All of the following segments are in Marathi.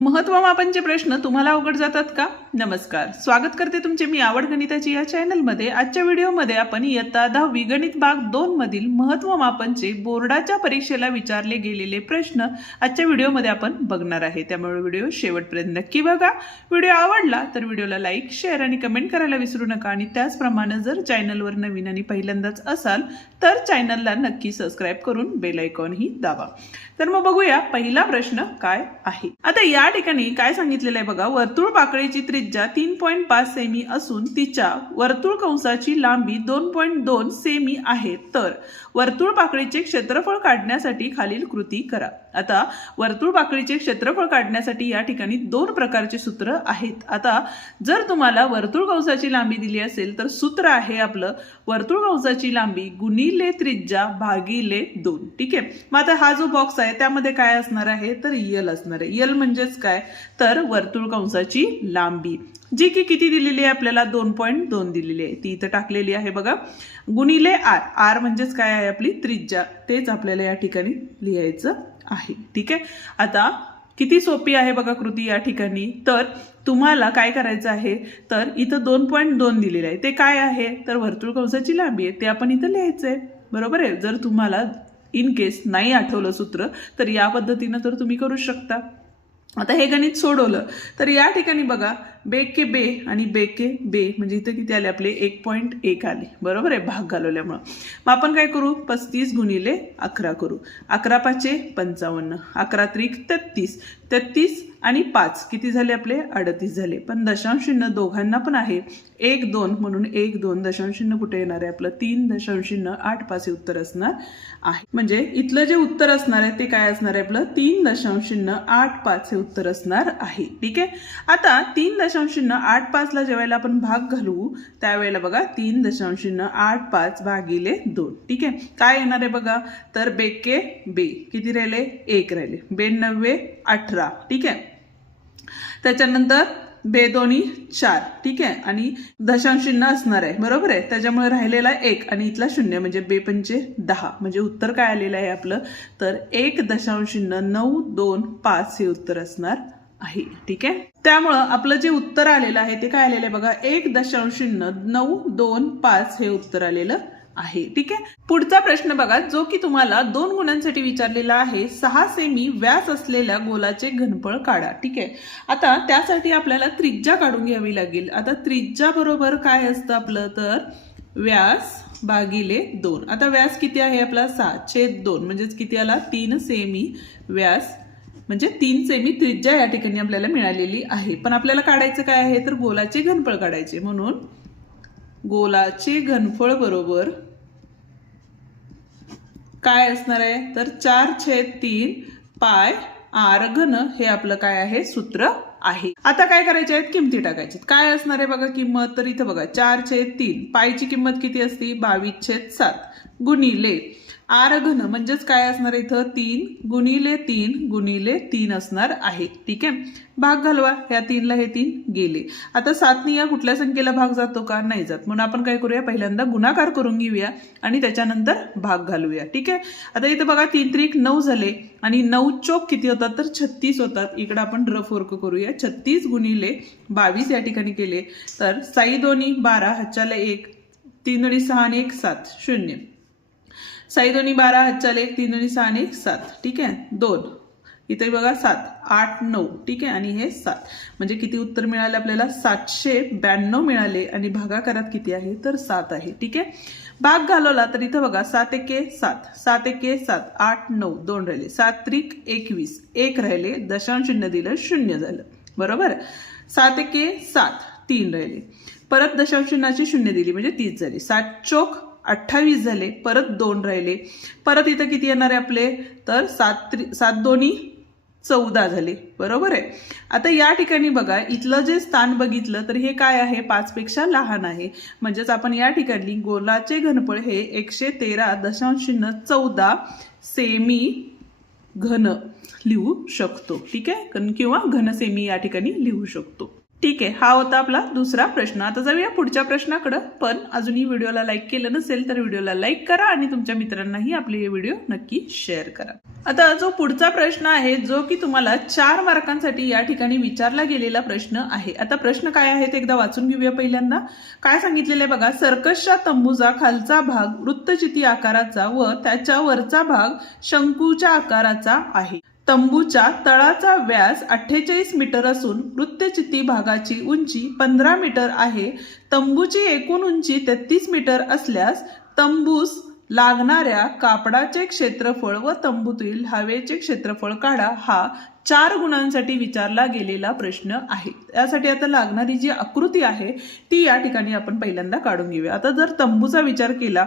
महत्त्वमापनचे प्रश्न तुम्हाला अवघड जातात का? नमस्कार, स्वागत करते तुमचे मी आवड गणिताची या चॅनलमध्ये। आजच्या व्हिडिओमध्ये आपण इयत्ता 10वी गणित भाग 2 मधील महत्त्वमापनचे बोर्डाच्या परीक्षेला विचारले गेलेले प्रश्न आजच्या व्हिडिओमध्ये आपण बघणार आहे। त्यामुळे व्हिडिओ शेवटपर्यंत नक्की बघा। व्हिडिओ आवडला तर व्हिडिओला लाईक, शेअर आणि कमेंट करायला विसरू नका आणि त्याचप्रमाणे जर चॅनलवर नवीन आणि पहिल्यांदाच असाल तर चॅनलला नक्की सबस्क्राइब करून बेल आयकॉन ही दाबा। तर मग बघूया पहिला प्रश्न काय आहे। आता या ठिकाणी काय सांगितलेलं आहे बघा, वर्तुळ पाकळीची त्रिज्या 3.5 सेमी असून तिच्या वर्तुळ कंसाची लांबी 2.2 सेमी आहे, तर वर्तुळ पाकळीचे क्षेत्रफळ काढण्यासाठी खालील कृती करा। आता वर्तुळ पाकळीचे क्षेत्रफळ काढण्यासाठी या ठिकाणी दोन प्रकारचे सूत्र आहेत। आता जर तुम्हाला वर्तुळ कंसाची लांबी दिली असेल तर सूत्र आहे आपलं वर्तुळ कंसाची लांबी गुणिले त्रिज्या भागिले 2। ठीक आहे, मग आता हा जो बॉक्स आहे त्यामध्ये काय असणार आहे तर यल असणार आहे। यल म्हणजेच काय तर वर्तुळ कंसाची लांबी, जी की किती दिलेली आहे आपल्याला 2.2 दिलेली आहे, ती इथं टाकलेली आहे बघा, गुणिले आर। आर म्हणजेच काय आहे आपली त्रिज्या, तेच आपल्याला या ठिकाणी लिहायचं आहे। ठीक आहे, आता किती सोपी आहे बघा कृती या ठिकाणी। तर तुम्हाला काय करायचं आहे तर इथं 2.2 दिलेलं आहे, ते काय आहे तर वर्तुळ कंसाची लांबी आहे, ते आपण इथं लिहायचं आहे। बरोबर आहे, जर तुम्हाला इन केस नाही आठवलं सूत्र तर या पद्धतीनं तर तुम्ही करू शकता। आता हे गणित सोडवलं तर या ठिकाणी बघा बेके बे आणि बेके बे म्हणजे इथं किती आले आपले 1.1 आले। बरोबर आहे, भाग घालवल्यामुळं। मग आपण काय करू 35 गुणिले 11 करू। 11 पाचे 55, 11 त्रिक 33, 33 आणि 5 किती झाले आपले 38 झाले। पण दशांश चिन्ह दोघांना पण आहे 1 2 म्हणून 1 2 दशांश चिन्ह कुठे येणार आहे आपलं 3.85 हे उत्तर असणार आहे। म्हणजे इथलं जे उत्तर असणार आहे ते काय असणार आहे आपलं 3.85 हे उत्तर असणार आहे। ठीक आहे, आता 3.85 ला जेव्हा आपण भाग घालू त्यावेळेला बघा 3.85 भागिले 2। ठीक आहे, काय येणार आहे बघा तर बेके बे किती राहिले 1 राहिले, 92 18। ठीक आहे, त्याच्यानंतर बे दोन्ही 4। ठीक आहे, आणि दशांश चिन्ह असणार आहे बरोबर आहे, त्याच्यामुळे राहिलेला 1 आणि इथला 0 म्हणजे बे पंचे 10 म्हणजे उत्तर काय आलेलं आहे आपलं तर 1.925 हे उत्तर असणार आहे। ठीक आहे, त्यामुळं आपलं जे उत्तर आलेलं आहे ते काय आलेलं आहे बघा 1.925 हे उत्तर आलेलं आहे। ठीक आहे, पुढचा प्रश्न बघा जो की तुम्हाला 2 गुणांसाठी विचारलेला आहे। 6 सेमी व्यास असलेल्या गोलाचे घनफळ काढा। ठीक आहे, आता त्यासाठी आपल्याला त्रिज्या काढून घ्यावी लागेल। आता त्रिज्या बरोबर काय असतं आपलं तर व्यास भागिले 2। आता व्यास किती आहे आपला 6/2 म्हणजेच किती आला 3 सेमी व्यास म्हणजे 3 सेमी त्रिज्या या ठिकाणी आपल्याला मिळालेली आहे। पण आपल्याला काढायचं काय आहे तर गोलाचे घनफळ काढायचे, म्हणून गोलाचे घनफळ बरोबर काय असणार आहे तर 4/3 पाय आर घन हे आपलं काय आहे सूत्र आहे। आता काय करायचे आहेत किमती टाकायची, काय असणार आहे बघा किंमत तर इथं बघा 4/3 पायची किंमत किती असते 22/7 गुणिले आर घन म्हणजेच काय असणार इथं 3 गुणिले 3 गुणिले 3 असणार आहे। ठीक आहे, भाग घालवा, ह्या 3 ला हे 3 गेले। आता 7 नी या कुठल्या संख्येला भाग जातो का नाही जात, म्हणून आपण काय करूया पहिल्यांदा गुणाकार करून घेऊया आणि त्याच्यानंतर भाग घालूया। ठीक आहे, आता इथं बघा 3 त्रिक 9 झाले आणि 9 चौक किती होतात तर 36 होतात। इकडे आपण रफ वर्क करूया, 36 गुणिले 22 या ठिकाणी केले तर 6 दोन्ही 12 हातच्याला 1 3 दोन्ही 6 आणि 1 7 0 6 दोन्ही 12 हातच्याला 1 3 दोन्ही 6 आणि 1 7। ठीक आहे, 2 इथे बघा 7 8 9। ठीक आहे, आणि हे 7 म्हणजे किती उत्तर मिळाले आपल्याला 792 मिळाले आणि भागाकारात किती आहे तर 7 आहे। ठीक आहे, भाग घालवला तर इथं बघा 7 एके 7 7 एके 7 8 9 2 राहिले, 7 त्रिक 21 1 राहिले, दशांश चिन्ह दिलं 0 झालं। बरोबर, 7 एके 7 3 राहिले, परत दशांश चिन्हाची 0 दिली म्हणजे 30 झाली, 7 चौक 28 झाले, परत 2 राहिले, परत इथं किती येणार आहे आपले तर 7 दोन्ही 14 झाले। बरोबर आहे, आता या ठिकाणी बघा इथलं जे स्थान बघितलं तर हे काय आहे 5 पेक्षा लहान आहे, म्हणजेच आपण या ठिकाणी गोलाचे घनफळ हे 113.14 सेमी घन लिहू शकतो। ठीक आहे, किंवा घन सेमी या ठिकाणी लिहू शकतो। ठीक आहे, हा होता आपला दुसरा प्रश्न. आता जाऊया पुढच्या प्रश्नाकडे. पण अजूनही व्हिडिओला लाईक केलं नसेल तर व्हिडिओला लाईक करा आणि तुमच्या मित्रांनाही आपले हे व्हिडिओ नक्की शेअर करा. आता जो पुढचा प्रश्न आहे जो की तुम्हाला 4 मार्कांसाठी या ठिकाणी विचारला गेलेला प्रश्न आहे. आता प्रश्न काय आहे ते एकदा वाचून घेऊया. पहिल्यांदा काय सांगितलेलं आहे बघा. सर्कसच्या तंबूचा खालचा भाग वृत्तचिती आकाराचा व त्याच्या वरचा भाग शंकूच्या आकाराचा आहे. तंबूच्या तळाचा व्यास 48 मीटर असून वृत्तचिती भागाची उंची 15 मीटर आहे. तंबूची एकूण उंची 33 मीटर असल्यास तंबूस लागणाऱ्या कापडाचे क्षेत्रफळ व तंबूतील हवेचे क्षेत्रफळ काढा. हा 4 गुणांसाठी विचारला गेलेला प्रश्न आहे. यासाठी आता लागणारी जी आकृती आहे ती या ठिकाणी आपण पहिल्यांदा काढून घेऊया. आता जर तंबूचा विचार केला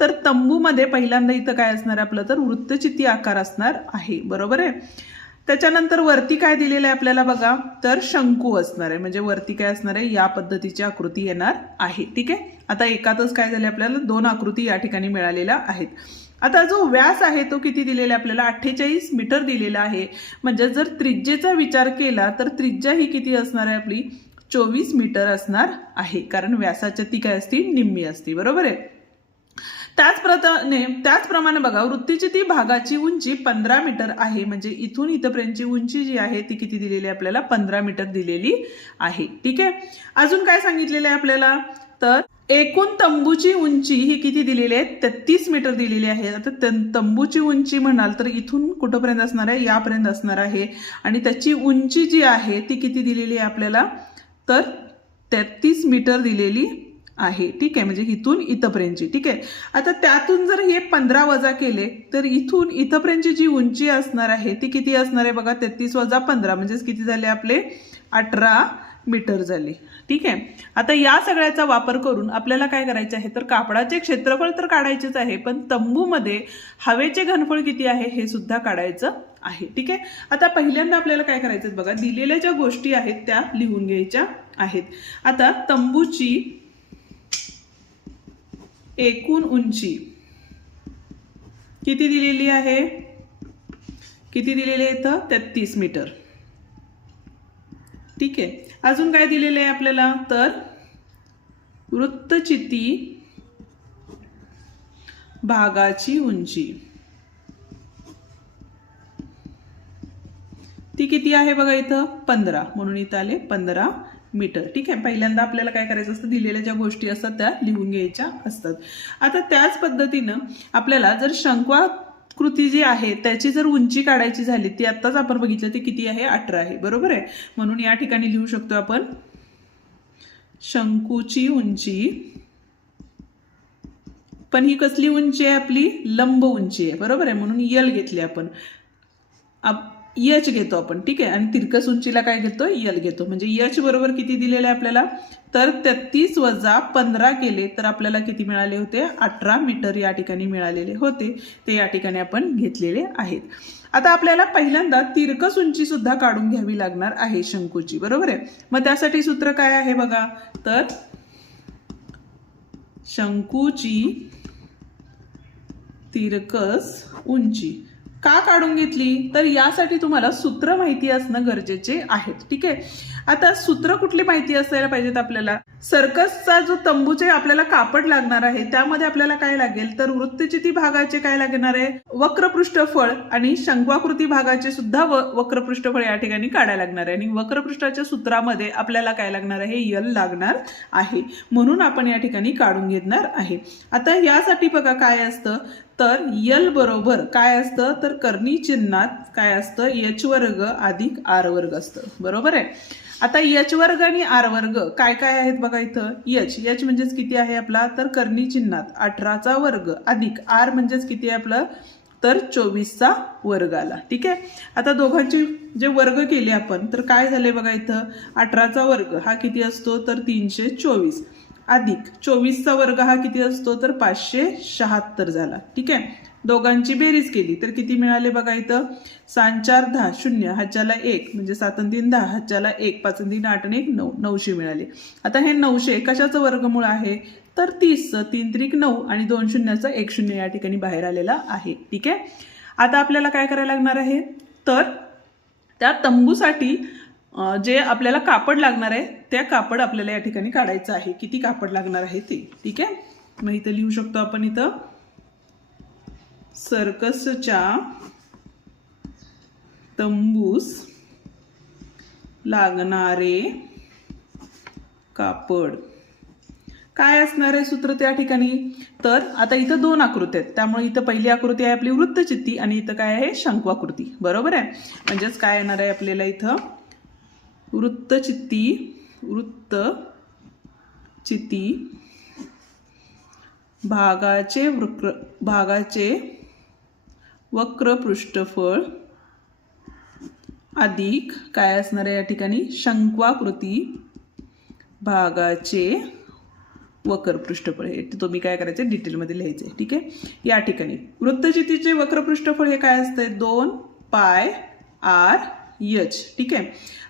तर तंबूमध्ये पहिल्यांदा इथं काय असणार आहे आपलं तर वृत्तचिती आकार असणार आहे. बरोबर आहे. त्याच्यानंतर वरती काय दिलेलं आहे आपल्याला बघा तर शंकू असणार आहे. म्हणजे वरती काय असणार आहे या पद्धतीची आकृती येणार आहे. ठीक आहे. आता एकातच काय झाले आपल्याला 2 आकृती या ठिकाणी मिळालेल्या आहेत. आता जो व्यास आहे तो किती दिलेला आहे आपल्याला 48 मीटर दिलेला आहे. म्हणजे जर त्रिज्येचा विचार केला तर त्रिज्या ही किती असणार आहे आपली 24 मीटर असणार आहे. कारण व्यासाच्या ती काय असती निम्मी असती. बरोबर आहे. त्याचप्रमाणे बघा वृत्तचिती भागाची उंची 15 मीटर आहे. म्हणजे इथून इथपर्यंतची उंची जी आहे ती किती दिलेली आहे आपल्याला 15 मीटर दिलेली आहे. ठीक आहे. अजून काय सांगितलेलं आहे आपल्याला तर एकूण तंबूची उंची ही किती दिलेली आहे 33 मीटर दिलेली आहे. आता तंबूची उंची म्हणाल तर इथून कुठपर्यंत असणार आहे यापर्यंत असणार आहे. आणि त्याची उंची जी आहे ती किती दिलेली आहे आपल्याला तर 33 मीटर दिलेली आहे. ठीक आहे. म्हणजे इथून इथपर्यंतची. ठीक आहे. आता त्यातून जर हे 15 वजा केले तर इथून इथपर्यंतची जी उंची असणार आहे ती किती असणार आहे बघा 33 वजा 15 म्हणजेच किती झाले आपले 18 मीटर झाले. ठीक आहे. आता या सगळ्याचा वापर करून आपल्याला काय करायचं आहे तर कापडाचे क्षेत्रफळ तर काढायचेच आहे पण तंबूमध्ये हवेचे घनफळ किती आहे हे सुद्धा काढायचं आहे. ठीक आहे. आता पहिल्यांदा आपल्याला काय करायचं बघा दिलेल्या ज्या गोष्टी आहेत त्या लिहून घ्यायच्या आहेत. आता तंबूची एकूण उंची किती दिलेली आहे किती दिलेली आहे तर 33 मीटर. ठीक आहे. अजून काय दिलेलं आहे आपल्याला तर वृत्तचिती भागाची उंची ती किती आहे बघा इथं 15 म्हणून इथं आले 15 मीटर. ठीक आहे. पहिल्यांदा आपल्याला काय करायचं असतं दिलेल्या ज्या गोष्टी असतात त्या लिहून घ्यायच्या असतात. आता त्याच पद्धतीनं आपल्याला जर शंक्वाकृती जी आहे त्याची जर उंची काढायची झाली ती आत्ताच आपण बघितलं ती किती आहे 18 आहे. बरोबर आहे. म्हणून या ठिकाणी लिहू शकतो आपण शंकूची उंची. पण ही कसली उंची आहे आपली लंब उंची आहे. बरोबर आहे. म्हणून यल घेतली आपण यच घेतो आपण. ठीक आहे. आणि तिरकस उंचीला काय घेतो यल घेतो. म्हणजे यच बरोबर किती दिलेलं आहे आपल्याला तर 33 वजा 15 केले तर आपल्याला किती मिळाले होते 18 मीटर या ठिकाणी मिळालेले होते. ते या ठिकाणी आपण घेतलेले आहेत. आता आपल्याला पहिल्यांदा तिरकस उंची सुद्धा काढून घ्यावी लागणार आहे शंकूची. बरोबर आहे. मग त्यासाठी सूत्र काय आहे बघा तर शंकूची तिरकस उंची का काढून घेतली तर यासाठी तुम्हाला सूत्र माहिती असणं गरजेचे आहे. ठीक आहे. आता सूत्र कुठली माहिती असायला पाहिजेत आपल्याला सर्कसचा जो तंबूचे आपल्याला कापड लागणार आहे त्यामध्ये आपल्याला काय लागेल तर वृत्तचिती भागाचे काय लागणार आहे वक्रपृष्ठफळ आणि शंक्वाकृती भागाचे सुद्धा वक्रपृष्ठफळ या ठिकाणी काढायला लागणार आहे. आणि वक्रपृष्ठाच्या सूत्रामध्ये आपल्याला काय लागणार आहे यल लागणार आहे. म्हणून आपण या ठिकाणी काढून घेणार आहे. आता यासाठी बघा काय असतं तर यल बरोबर काय असतं तर कर्णी चिन्हात काय असतं एच वर्ग अधिक आर वर्ग असतं. बरोबर आहे. आता एच वर्ग आणि आर वर्ग काय काय आहेत बघा इथं एच म्हणजेच किती आहे आपला तर कर्णी चिन्हात 18चा वर्ग अधिक आर म्हणजेच किती आहे आपलं तर 24चा वर्ग आला. ठीक आहे. आता दोघांचे जे वर्ग केले आपण तर काय झाले बघा इथं 18चा वर्ग हा किती असतो तर 324 अधिक 24चा वर्ग हा किती असतो तर 576 झाला. ठीक आहे. दोघांची बेरीज केली तर किती मिळाले बघा इथं 7 4 10 0 हाच्याला 1 म्हणजे 7 3 10 हाच्याला 1 5 3 8 1 9 900 मिळाले. आता हे 900 कशाचं वर्गमूळ आहे तर 30चं 3 त्रिक 9 आणि 2 शून्याचा 1 शून्य या ठिकाणी बाहेर आलेला आहे. ठीक आहे. आता आपल्याला काय करायला लागणार आहे तर त्या तंबूसाठी जे आपल्याला कापड लागणार आहे त्या कापड आपल्याला या ठिकाणी काढायचं आहे, किती कापड लागणार आहे ते. ठीक आहे, मग इथं लिहू शकतो आपण, इथं सर्कसच्या तंबूस लागणारे कापड काय असणार आहे सूत्र त्या ठिकाणी. तर आता इथं 2 आकृती आहेत, त्यामुळे इथं पहिली आकृती आहे आपली वृत्तचित्ती आणि इथं काय आहे शंकवाकृती. बरोबर आहे, म्हणजेच काय येणार आहे आपल्याला इथं वृत्तचित्ती भागाचे वक्र पृष्ठफळ अधिक काय असणार आहे या ठिकाणी शंक्वाकृती भागाचे वक्र पृष्ठफळ. हे तुम्ही काय करायचं डिटेलमध्ये लिहायचं आहे. ठीक आहे, या ठिकाणी वृत्तचित्तीचे वक्र पृष्ठफळ हे काय असते 2 पाय आर एच. ठीक आहे,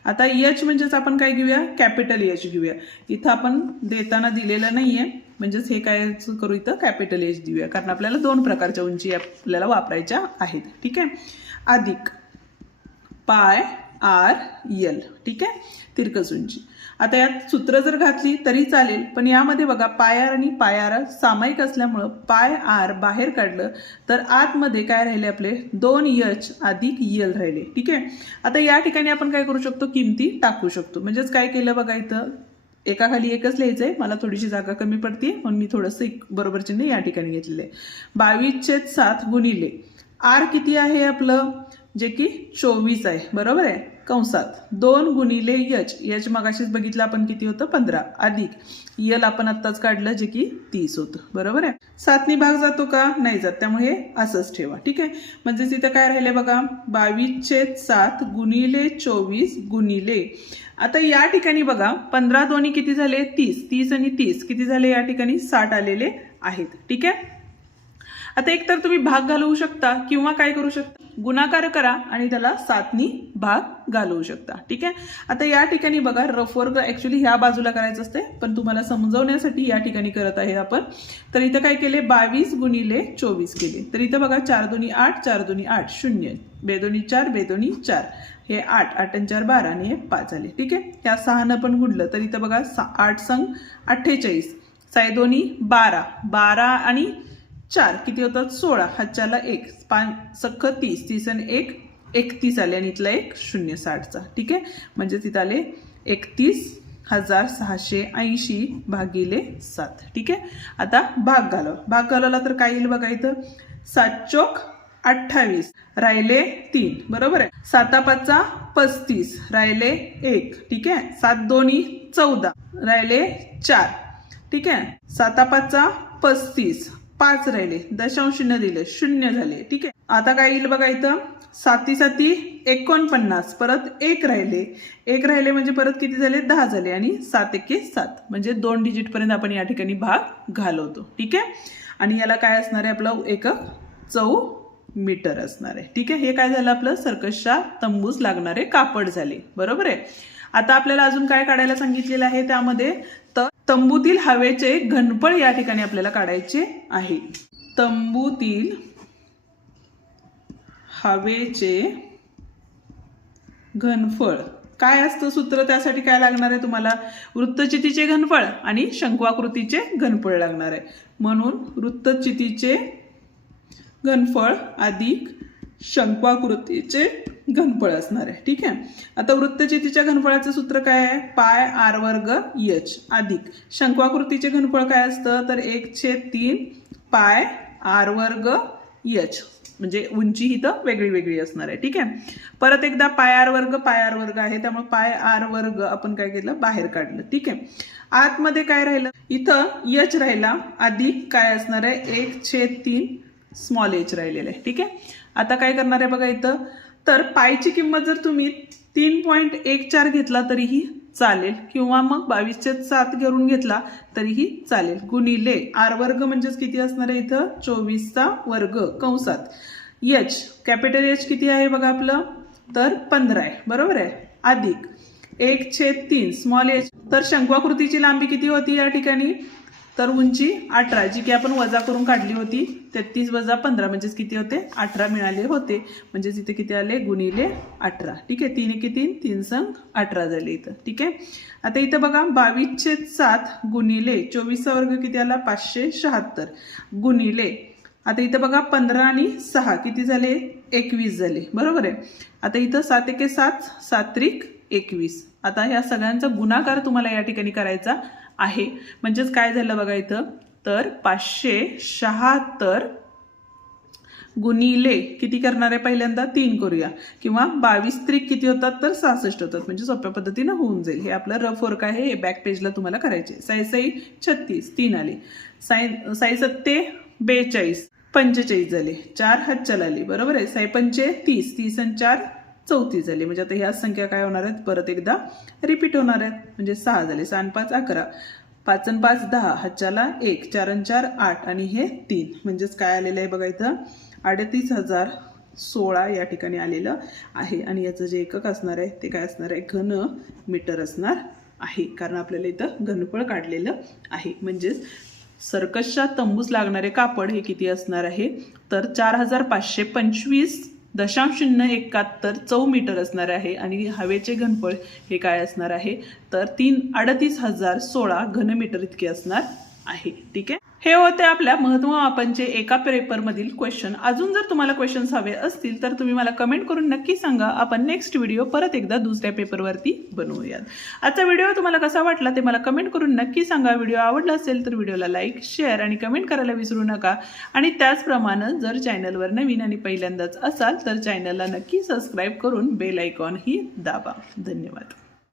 आता एच म्हणजेच आपण काय घेऊया कॅपिटल एच घेऊया. इथं आपण देताना दिलेलं नाहीये, म्हणजेच हे काय करू इथं कॅपिटल एच देऊया, कारण आपल्याला 2 प्रकारच्या उंची आपल्याला वापरायच्या आहेत. ठीक आहे, अधिक पाय आर एल. ठीक आहे, तिरकस उंची. आता यात सूत्र जर घातली तरी चालेल, पण यामध्ये बघा पाय आर आणि पाय आर सामायिक असल्यामुळं पाय आर बाहेर काढलं तर आतमध्ये काय राहिले आपले 2h अधिक यल राहिले. ठीक आहे, आता या ठिकाणी आपण काय करू शकतो किमती टाकू शकतो. म्हणजेच काय केलं बघा इथं एकाखाली एकच लिहायचंय, मला थोडीशी जागा कमी पडते म्हणून मी थोडंसं बरोबर चिन्ह या ठिकाणी घेतलेलं आहे. 22/7 गुणिले आर किती आहे आपलं जे की 24 आहे. बरोबर आहे, कंसात 2 गुणिले एच मगाशीच बघितलं आपण किती होतं 15 अधिक यल आपण आत्ताच काढलं जे की 30 होतं. बरोबर आहे, 7नी भाग जातो का नाही जात, त्यामुळे असंच ठेवा. ठीक आहे, म्हणजे तिथं काय राहिले बघा 22/7 गुणिले 24 गुणिले आता या ठिकाणी बघा 15 दोन्ही किती झाले 30, 30 आणि 30 किती झाले या ठिकाणी 60 आलेले आहेत. ठीक आहे, आता एकतर तुम्ही भाग घालवू शकता किंवा काय करू शकता गुणाकार करा आणि त्याला 7नी भाग घालवू शकता. ठीक आहे, आता या ठिकाणी बघा रफ वर्क ऍक्च्युली ह्या बाजूला करायचं असते, पण तुम्हाला समजवण्यासाठी या ठिकाणी करत आहे आपण. तर इथं काय केले 22 गुणिले 24 केले, तर इथं बघा 4 2 8 4 2 8 0 2 2 4 2 2 4 हे 8 8 आणि 4 12 आणि हे 5 आले. ठीक आहे, ह्या 6 पण गुणलं तर इथं बघा 8 संग 48 साय दोन्ही 12 12 आणि 4 किती होतात 16 हातच्याला 1 5 सख्ख 30 30 आणि 1 31 आले आणि इथला 1 0 60चा. ठीक आहे, म्हणजे तिथं आले 31,680 भागिले 7. ठीक आहे, आता भाग घालवला तर काय येईल बघा इथं 7 चोक 28 राहिले 3. बरोबर आहे, 7 5 35 राहिले 1. ठीक आहे, 7 2 14 राहिले 4. ठीक आहे, 7 5 35 5 राहिले, दशांश चिन्ह दिले 0 झाले. ठीक आहे, आता काय येईल बघा इथं 7 7 49 परत 1 राहिले म्हणजे परत किती झाले 10 झाले आणि 7 1 7 म्हणजे 2 डिजिट पर्यंत आपण या ठिकाणी भाग घालवतो. ठीक आहे, आणि याला काय असणार आहे आपलं एकक चौमीटर असणार आहे. ठीक आहे, हे काय झालं आपलं सर्कसच्या तंबूस लागणारे कापड झाले. बरोबर आहे, आता आपल्याला अजून काय काढायला सांगितलेलं आहे त्यामध्ये तंबूतील हवेचे घनफळ या ठिकाणी आपल्याला काढायचे आहे. तंबूतील हवेचे घनफळ काय असतं सूत्र, त्यासाठी काय लागणार आहे तुम्हाला वृत्तचितीचे घनफळ आणि शंक्वाकृतीचे घनफळ लागणार आहे. म्हणून वृत्तचितीचे घनफळ अधिक शंक्वाकृतीचे घनफळ असणार आहे. ठीक आहे, आता वृत्तचितीच्या घनफळाचं सूत्र काय आहे पाय आर वर्ग एच अधिक शंक्वाकृतीचे घनफळ काय असतं तर 1/3 पाय आर वर्ग एच, म्हणजे उंची ही तर वेगळी वेगळी असणार आहे. ठीक आहे, परत एकदा पाय आर वर्ग आहे त्यामुळे पाय आर वर्ग आपण काय केलं बाहेर काढलं. ठीक आहे, आतमध्ये काय राहिलं इथं एच राहिला अधिक काय असणार आहे 1/3 स्मॉल एच राहिलेलं आहे. ठीक आहे, आता काय करणार आहे बघा इथं तर पायची किंमत जर तुम्ही 3.14 घेतला तरीही चालेल किंवा मग 22/7 घेऊन घेतला तरीही चालेल गुणिले आर वर्ग म्हणजेच किती असणार आहे इथं 24चा वर्ग कंसात एच कॅपिटल एच किती आहे बघा आपलं तर 15 आहे. बरोबर आहे, अधिक 1/3 स्मॉल एच तर शंक्वाकृतीची लांबी किती होती या ठिकाणी तर उंची 18 जी की आपण वजा करून काढली होती 33 वजा 15 म्हणजेच किती होते 18 मिळाले होते. म्हणजेच इथे किती आले गुणिले 18. ठीक आहे 3 एके 3 3 संग 18 झाले इथं. ठीक आहे आता इथं बघा 22/7 गुणिले 24चा वर्ग किती आला 576 गुणिले आता इथं बघा 15 आणि 6 किती झाले 21 झाले बरोबर आहे. आता इथं 7 एके 7 7 त्रिक 21. आता ह्या सगळ्यांचा गुणाकार तुम्हाला या ठिकाणी करायचा आहे. म्हणजेच काय झालं बघा इथं तर 576 गुणिले किती करणार आहे पहिल्यांदा 3 करूया किंवा 22 त्रिक किती होतात तर 66 होतात. म्हणजे सोप्या पद्धतीनं होऊन जाईल. हे आपलं रफ वर्क आहे हे बॅक पेजला तुम्हाला करायचे. 6 6 36 3 आले 6 7 42 45 झाले 4 हात चलाले बरोबर आहे. 6 पंचे 30 30 आणि 4 34 झाले. म्हणजे आता ह्या संख्या काय होणार आहेत परत एकदा रिपीट होणार आहेत. म्हणजे 6 झाले 6 आणि 5 11 5 आणि 5 10 हातच्याला 1 4 आणि 4 8 आणि हे 3. म्हणजेच काय आलेलं आहे बघा इथं 38,016 या ठिकाणी आलेलं आहे. आणि याचं जे एकक असणार आहे ते काय असणार आहे घन मीटर असणार आहे. कारण आपल्याला इथं घनफळ काढलेलं आहे. म्हणजेच सर्कसच्या तंबूस लागणारे कापड हे किती असणार आहे तर 4525.071 चौमीटर असणार आहे. आणि हवेचे घनफळ हे काय असणार आहे तर 38,016 घनमीटर इतके असणार आहे. ठीक आहे हे होते आपल्या महत्त्वमापनचे एका पेपरमधील क्वेश्चन. अजून जर तुम्हाला क्वेश्चन्स हवे असतील तर तुम्ही मला कमेंट करून नक्की सांगा. आपण नेक्स्ट व्हिडिओ परत एकदा दुसऱ्या पेपरवरती बनवूयात. आजचा व्हिडिओ तुम्हाला कसा वाटला ते मला कमेंट करून नक्की सांगा. व्हिडिओ आवडला असेल तर व्हिडिओला लाईक शेअर आणि कमेंट करायला विसरू नका. आणि त्याचप्रमाणे जर चॅनलवर नवीन आणि पहिल्यांदाच असाल तर चॅनलला नक्की सबस्क्राईब करून बेल आयकॉन ही दाबा. धन्यवाद.